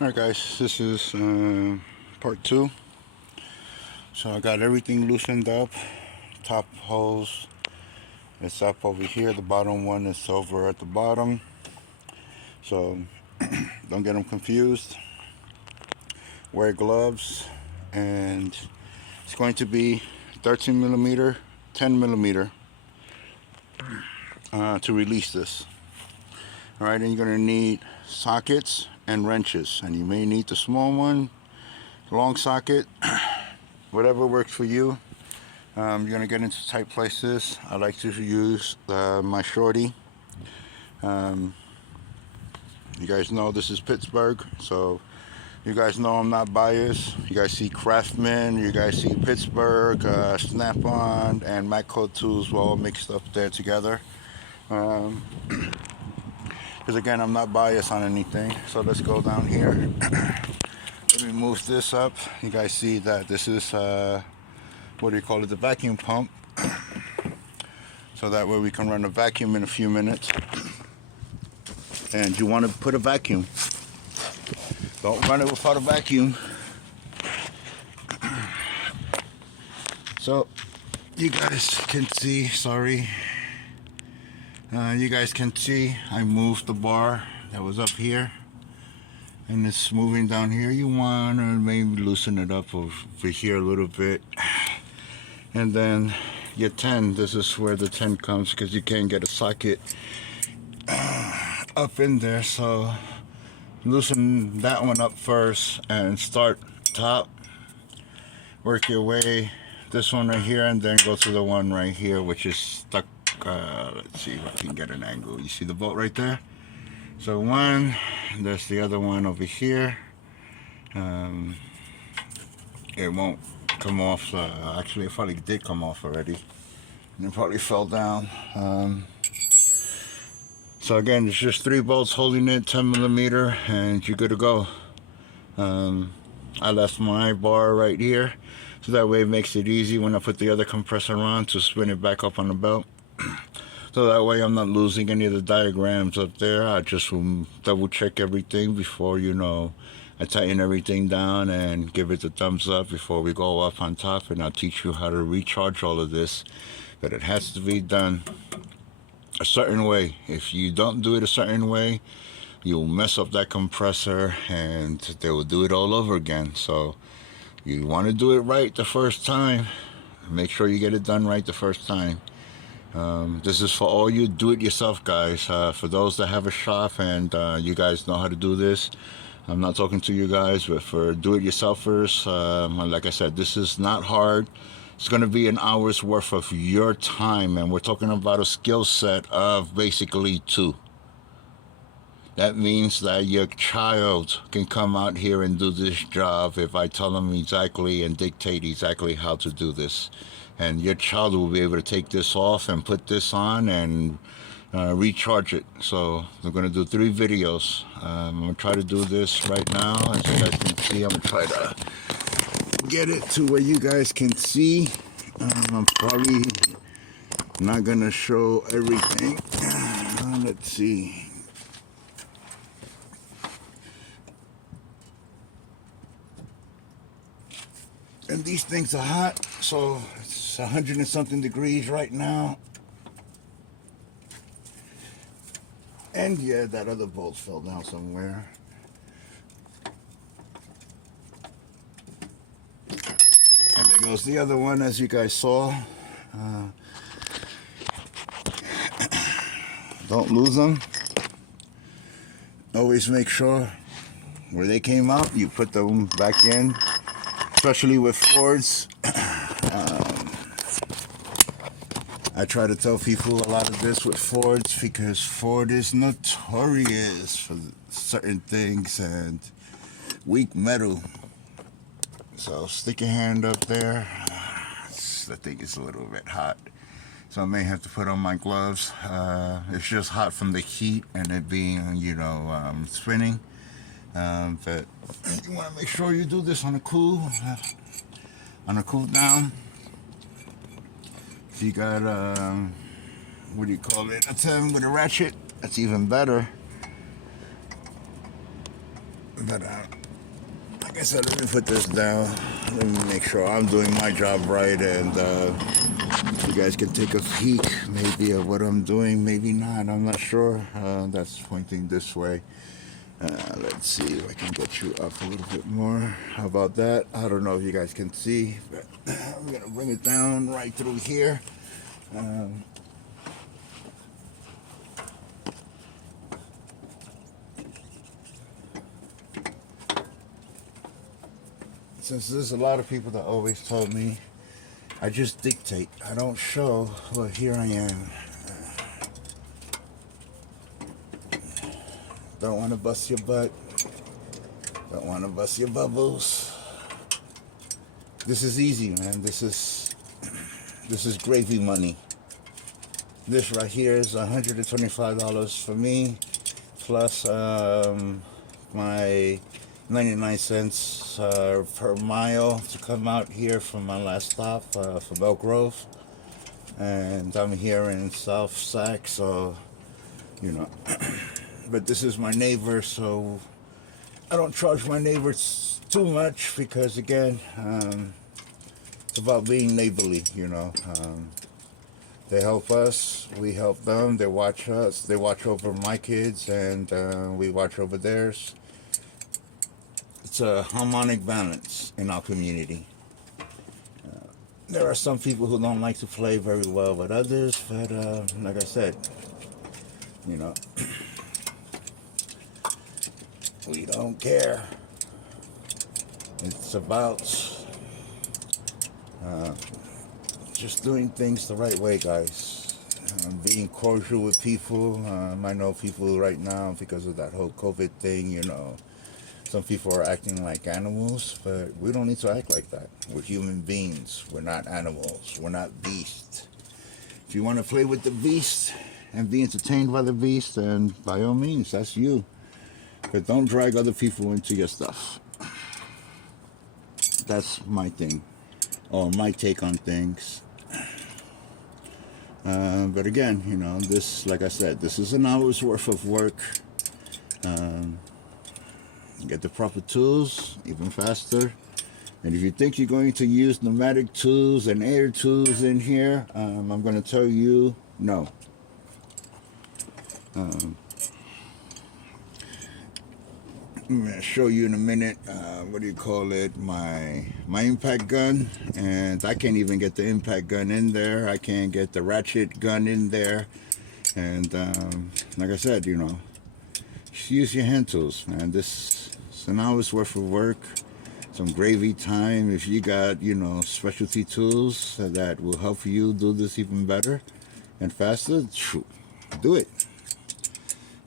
Alright guys, this is part 2. So I got everything loosened up. Top hose is up over here. The bottom one is over at the bottom. So don't get them confused. Wear gloves, and it's going to be 13 millimeter, 10 millimeter to release this. Alright, and you're going to need sockets and wrenches, and you may need the small one, long socket, whatever works for you. You're going to get into tight places. I like to use my shorty. You guys know this is Pittsburgh, so you guys know I'm not biased. You guys see Craftsman, you guys see Pittsburgh, Snap-on, and Matco tools all mixed up there together. Because again, I'm not biased on anything. So let's go down here. Let me move this up. You guys see that this is, what do you call it, the vacuum pump. So that way we can run a vacuum in a few minutes. And you want to put a vacuum. Don't run it without a vacuum. So you guys can see, sorry. You guys can see I moved the bar that was up here, and it's moving down here. You want to maybe loosen it up over here a little bit. And then your 10, this is where the 10 comes, because you can't get a socket up in there. So loosen that one up first and start top, work your way this one right here, and then go to the one right here which is stuck. Let's see if I can get an angle. You see the bolt right there? So one, there's the other one over here. It won't come off. Actually, it probably did come off already, and it probably fell down. So again, it's just 3 bolts holding it, 10 millimeter, and you're good to go. I left my bar right here, so that way it makes it easy when I put the other compressor on to spin it back up on the belt. So that way I'm not losing any of the diagrams up there. I just will double check everything before, I tighten everything down and give it the thumbs up before we go up on top. And I'll teach you how to recharge all of this. But it has to be done a certain way. If you don't do it a certain way, you'll mess up that compressor and they will do it all over again. So you want to do it right the first time. Make sure you get it done right the first time. This is for all you do-it-yourself guys. For those that have a shop and you guys know how to do this, I'm not talking to you guys, but for do-it-yourselfers, like I said, this is not hard. It's going to be an hour's worth of your time, and we're talking about a skill set of basically 2. That means that your child can come out here and do this job if I tell them exactly and dictate exactly how to do this. And your child will be able to take this off and put this on and recharge it. So we're going to do 3 videos. I'm going to try to do this right now. As you guys can see, I'm going to try to get it to where you guys can see. I'm probably not going to show everything. Let's see. And these things are hot, so it's 100 and something degrees right now. And yeah, that other bolt fell down somewhere. And there goes the other one, as you guys saw. Don't lose them. Always make sure where they came out, you put them back in. Especially with Fords. I try to tell people a lot of this with Fords because Ford is notorious for certain things and weak metal. So stick your hand up there. I think it's a little bit hot, so I may have to put on my gloves. It's just hot from the heat and it being, spinning. But you want to make sure you do this on a cool down. If you got what do you call it, a 10 with a ratchet, that's even better. But like I said, let me put this down. Let me make sure I'm doing my job right, and you guys can take a peek maybe of what I'm doing, maybe not, I'm not sure. That's pointing this way. Let's see if I can get you up a little bit more. How about that? I don't know if you guys can see, but I'm gonna bring it down right through here. Since there's a lot of people that always told me I just dictate, I don't show, well, here I am. Don't want to bust your butt. Don't want to bust your bubbles. This is easy, man. This is gravy money. This right here is $125 for me, plus my 99 cents per mile to come out here from my last stop for Bell Grove. And I'm here in South Sac, so, you know. But this is my neighbor, so I don't charge my neighbors too much because, again, it's about being neighborly, you know. They help us, we help them, they watch us, they watch over my kids, and we watch over theirs. It's a harmonic balance in our community. There are some people who don't like to play very well with others, but like I said, you know, we don't care. It's about just doing things the right way, guys. Being cordial with people. I know people right now, because of that whole COVID thing, you know, some people are acting like animals, but we don't need to act like that. We're human beings. We're not animals. We're not beasts. If you want to play with the beast and be entertained by the beast, then by all means, that's you. But don't drag other people into your stuff. That's my thing, or my take on things. But again, you know, this, like I said, this is an hour's worth of work. Get the proper tools, even faster. And if you think you're going to use pneumatic tools and air tools in here, I'm going to tell you no. I'm going to show you in a minute, what do you call it, my impact gun. And I can't even get the impact gun in there. I can't get the ratchet gun in there. And like I said, you know, just use your hand tools, man. This is an hour's worth of work, some gravy time. If you got, you know, specialty tools that will help you do this even better and faster, do it.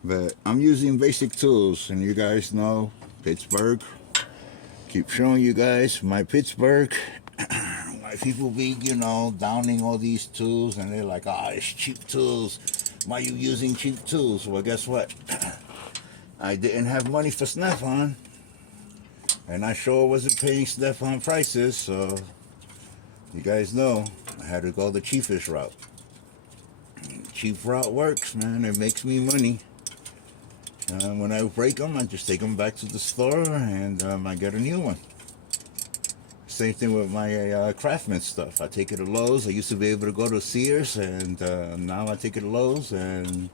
But I'm using basic tools, and you guys know Pittsburgh. Keep showing you guys my Pittsburgh. Why people be, you know, downing all these tools, and they're like, oh, it's cheap tools. Why are you using cheap tools? Well, guess what? I didn't have money for Snap-on, and I sure wasn't paying Snap-on prices, so you guys know I had to go the cheapest route. Cheap route works, man. It makes me money. When I break them, I just take them back to the store, and I get a new one. Same thing with my Craftsman stuff. I take it to Lowe's. I used to be able to go to Sears, and now I take it to Lowe's, and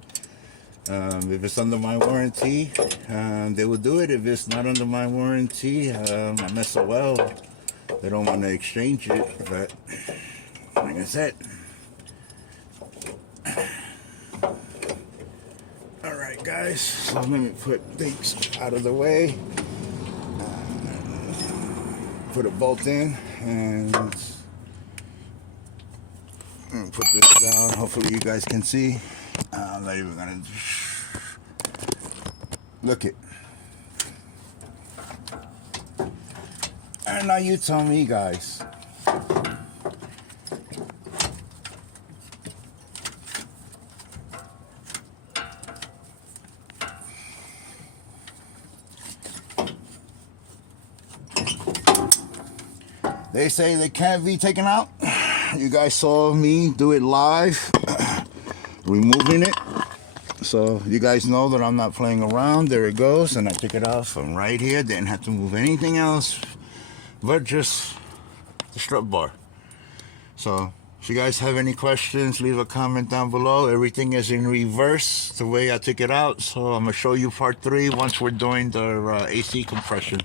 if it's under my warranty, they will do it. If it's not under my warranty, I'm SOL. They don't want to exchange it, but like I said. Alright guys, so let me put things out of the way. Put a bolt in, and put this down. Hopefully you guys can see. I'm not even gonna look it. And now you tell me, guys. They say they can't be taken out. You guys saw me do it live, removing it. So you guys know that I'm not playing around. There it goes, and I took it out from right here. Didn't have to move anything else but just the strut bar. So if you guys have any questions, leave a comment down below. Everything is in reverse the way I took it out. So I'm gonna show you part 3 once we're doing the AC compression.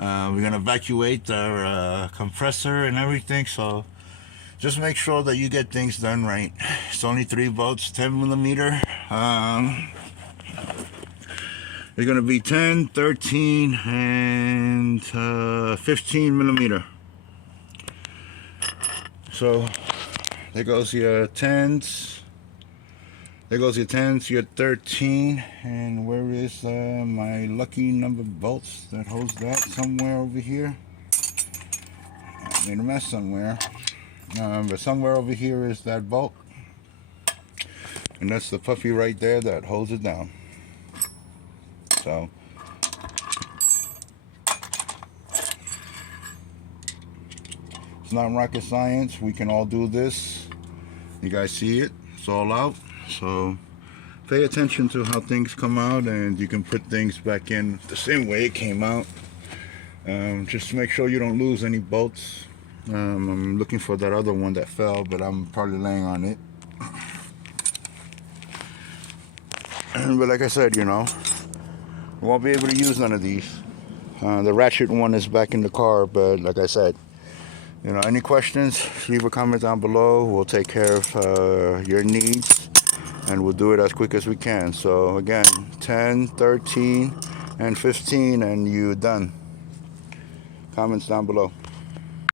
We're gonna evacuate our compressor and everything, so just make sure that you get things done right. It's only 3 volts, 10 millimeter. They're gonna be 10, 13, and 15 millimeter. So there goes your 10s. There goes your 10s, your 13, and where is my lucky number bolts that holds that? Somewhere over here. I made a mess somewhere. But somewhere over here is that bolt. And that's the puppy right there that holds it down. So it's not rocket science. We can all do this. You guys see it? It's all out. So pay attention to how things come out, and you can put things back in the same way it came out. Just make sure you don't lose any bolts. I'm looking for that other one that fell, but I'm probably laying on it. But like I said, you know, I won't be able to use none of these. The ratchet one is back in the car, but like I said, you know, any questions, leave a comment down below. We'll take care of your needs, and we'll do it as quick as we can. So again, 10, 13, and 15, and you're done. Comments down below.